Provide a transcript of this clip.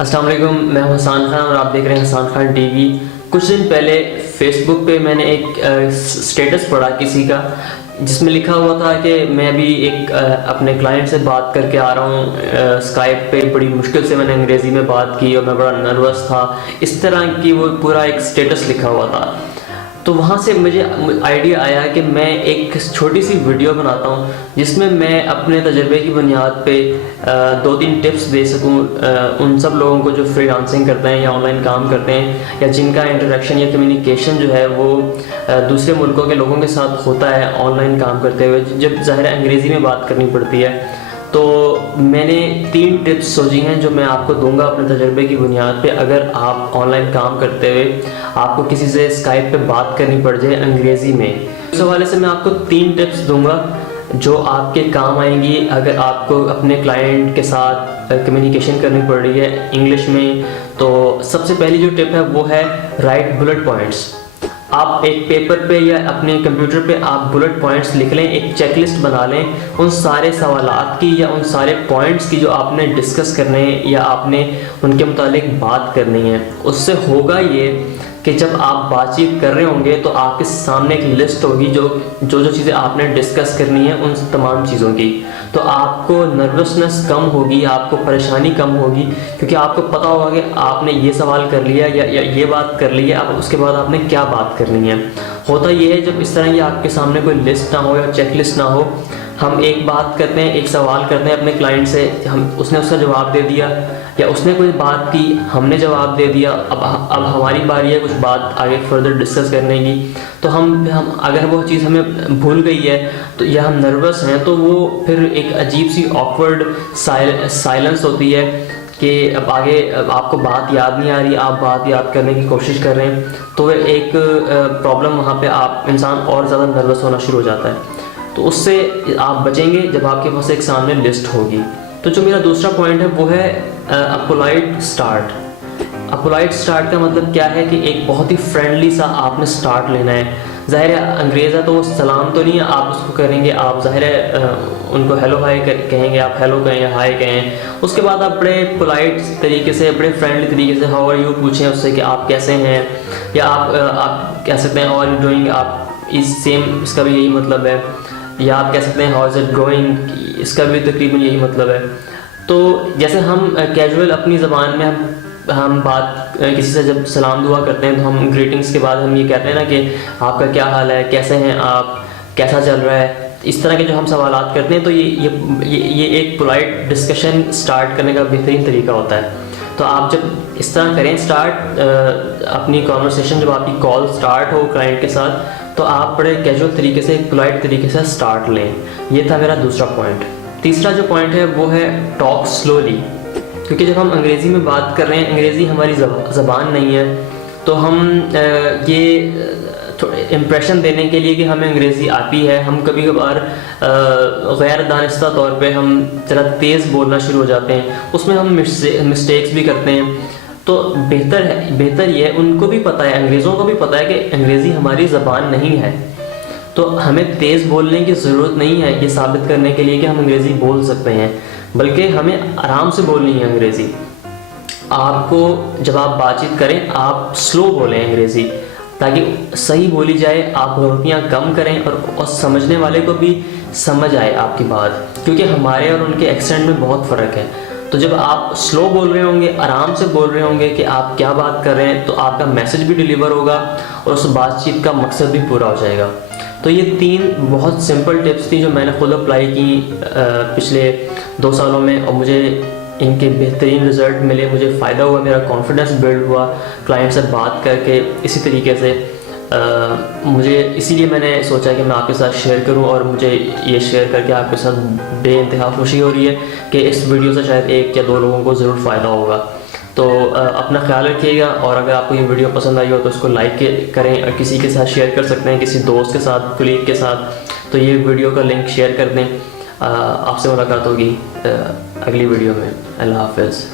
السلام علیکم، میں ہوں حسان خان اور آپ دیکھ رہے ہیں حسان خان ٹی وی۔ کچھ دن پہلے فیس بک پہ میں نے ایک سٹیٹس پڑھا کسی کا، جس میں لکھا ہوا تھا کہ میں ابھی ایک اپنے کلائنٹ سے بات کر کے آ رہا ہوں اسکائپ پہ، بڑی مشکل سے میں نے انگریزی میں بات کی اور میں بڑا نروس تھا، اس طرح کی وہ پورا ایک سٹیٹس لکھا ہوا تھا۔ تو وہاں سے مجھے آئیڈیا آیا کہ میں ایک چھوٹی سی ویڈیو بناتا ہوں جس میں میں اپنے تجربے کی بنیاد پہ 2-3 ٹپس دے سکوں ان سب لوگوں کو جو فری لانسنگ کرتے ہیں یا آن لائن کام کرتے ہیں، یا جن کا انٹریکشن یا کمیونیکیشن جو ہے وہ دوسرے ملکوں کے لوگوں کے ساتھ ہوتا ہے آن لائن کام کرتے ہوئے، جب ظاہر ہے انگریزی میں بات کرنی پڑتی ہے۔ تو میں نے 3 ٹپس سوچی ہیں جو میں آپ کو دوں گا اپنے تجربے کی بنیاد پہ، اگر آپ آن لائن کام کرتے ہوئے آپ کو کسی سے اسکائپ پہ بات کرنی پڑ جائے انگریزی میں۔ اس حوالے سے میں آپ کو 3 ٹپس دوں گا جو آپ کے کام آئیں گی اگر آپ کو اپنے کلائنٹ کے ساتھ کمیونیکیشن کرنی پڑ رہی ہے انگلش میں۔ تو سب سے پہلی جو ٹپ ہے وہ ہے رائٹ بلٹ پوائنٹس۔ آپ ایک پیپر پہ یا اپنے کمپیوٹر پہ آپ بلٹ پوائنٹس لکھ لیں، ایک چیک لسٹ بنا لیں ان سارے سوالات کی یا ان سارے پوائنٹس کی جو آپ نے ڈسکس کرنے ہیں یا آپ نے ان کے متعلق بات کرنی ہے۔ اس سے ہوگا یہ کہ جب آپ بات چیت کر رہے ہوں گے تو آپ کے سامنے ایک لسٹ ہوگی جو چیزیں آپ نے ڈسکس کرنی ہے ان تمام چیزوں کی، تو آپ کو نروسنس کم ہوگی، آپ کو پریشانی کم ہوگی، کیونکہ آپ کو پتہ ہوگا کہ آپ نے یہ سوال کر لیا یا یہ بات کر لی ہے، اب اس کے بعد آپ نے کیا بات کرنی ہے۔ ہوتا یہ ہے جب اس طرح کی آپ کے سامنے کوئی لسٹ نہ ہو یا چیک لسٹ نہ ہو، ہم ایک بات کرتے ہیں، ایک سوال کرتے ہیں اپنے کلائنٹ سے، اس نے اس کا جواب دے دیا، یا اس نے کوئی بات کی ہم نے جواب دے دیا، اب ہماری باری ہے کچھ بات آگے فردر ڈسکس کرنے کی، تو ہم اگر وہ چیز ہمیں بھول گئی ہے تو یا ہم نروس ہیں تو وہ پھر ایک عجیب سی آکورڈ سائلنس ہوتی ہے کہ اب آگے آپ کو بات یاد نہیں آ رہی، آپ بات یاد کرنے کی کوشش کر رہے ہیں، تو ایک پرابلم وہاں پہ آپ انسان اور زیادہ نروس ہونا شروع ہو جاتا ہے۔ تو اس سے آپ بچیں گے جب آپ کے پاس ایک سامنے لسٹ ہوگی۔ تو جو میرا دوسرا پوائنٹ ہے وہ ہے پولائٹ اسٹارٹ۔ پولائٹ اسٹارٹ کا مطلب کیا ہے کہ ایک بہت ہی فرینڈلی سا آپ نے اسٹارٹ لینا ہے۔ ظاہر ہے انگریز ہے تو وہ سلام تو نہیں ہے آپ اس کو کریں گے، آپ ظاہر ہے ان کو ہیلو ہائی کہیں گے، آپ ہیلو کہیں یا ہائی کہیں، اس کے بعد آپ بڑے پولائٹ طریقے سے، بڑے فرینڈلی طریقے سے ہاؤ آر یو پوچھیں اس سے کہ آپ کیسے ہیں، یا آپ کہہ سکتے ہیں ہاؤ آر یو ڈوئنگ، آپ اس کا بھی یہی مطلب ہے، یا آپ کہہ سکتے ہیں ہاؤ از اٹ گوئنگ، اس کا بھی تقریباً یہی مطلب ہے۔ تو جیسے ہم کیجول اپنی زبان میں ہم بات کسی سے جب سلام دعا کرتے ہیں تو ہم گریٹنگس کے بعد ہم یہ کہتے ہیں نا کہ آپ کا کیا حال ہے، کیسے ہیں آپ، کیسا چل رہا ہے، اس طرح کے جو ہم سوالات کرتے ہیں، تو یہ ایک پولائٹ ڈسکشن سٹارٹ کرنے کا بہترین طریقہ ہوتا ہے۔ تو آپ جب اس طرح کریں سٹارٹ اپنی کانورسیشن، جب آپ کی کال سٹارٹ ہو کلائنٹ کے ساتھ، تو آپ بڑے کیجول طریقے سے، پولائٹ طریقے سے سٹارٹ لیں۔ یہ تھا میرا دوسرا پوائنٹ۔ تیسرا جو پوائنٹ ہے وہ ہے ٹاک سلولی، کیونکہ جب ہم انگریزی میں بات کر رہے ہیں، انگریزی ہماری زبان نہیں ہے، تو ہم یہ امپریشن دینے کے لیے کہ ہمیں انگریزی آتی ہے، ہم کبھی کبھار غیر دانستہ طور پہ ہم ذرا تیز بولنا شروع ہو جاتے ہیں، اس میں ہم مسٹیکس بھی کرتے ہیں۔ تو بہتر یہ ہے، ان کو بھی پتہ ہے، انگریزوں کو بھی پتہ ہے کہ انگریزی ہماری زبان نہیں ہے، تو ہمیں تیز بولنے کی ضرورت نہیں ہے یہ ثابت کرنے کے لیے کہ ہم انگریزی بول سکتے ہیں، بلکہ ہمیں آرام سے بولنی ہے انگریزی۔ آپ کو جب آپ بات چیت کریں آپ سلو بولیں انگریزی، تاکہ صحیح بولی جائے، آپ غلطیاں کم کریں اور سمجھنے والے کو بھی سمجھ آئے آپ کی بات، کیونکہ ہمارے اور ان کے ایکسینٹ میں بہت فرق ہے۔ تو جب آپ سلو بول رہے ہوں گے، آرام سے بول رہے ہوں گے کہ آپ کیا بات کر رہے ہیں، تو آپ کا میسج بھی ڈیلیور ہوگا اور اس بات چیت کا مقصد بھی پورا ہو جائے گا۔ تو یہ 3 بہت سمپل ٹپس تھی جو میں نے خود اپلائی کی پچھلے 2 سالوں میں، اور مجھے ان کے بہترین رزلٹ ملے، مجھے فائدہ ہوا، میرا کانفیڈنس بلڈ ہوا کلائنٹ سے بات کر کے۔ اسی طریقے سے اسی لیے میں نے سوچا کہ میں آپ کے ساتھ شیئر کروں، اور مجھے یہ شیئر کر کے آپ کے ساتھ بے انتہا خوشی ہو رہی ہے کہ اس ویڈیو سے شاید 1 یا 2 لوگوں کو ضرور فائدہ ہوگا۔ تو اپنا خیال رکھیے گا، اور اگر آپ کو یہ ویڈیو پسند آئی ہو تو اس کو لائک کریں، اور کسی کے ساتھ شیئر کر سکتے ہیں، کسی دوست کے ساتھ، کلیگ کے ساتھ، تو یہ ویڈیو کا لنک شیئر کر دیں۔ آپ سے ملاقات ہوگی اگلی ویڈیو میں۔ اللہ حافظ۔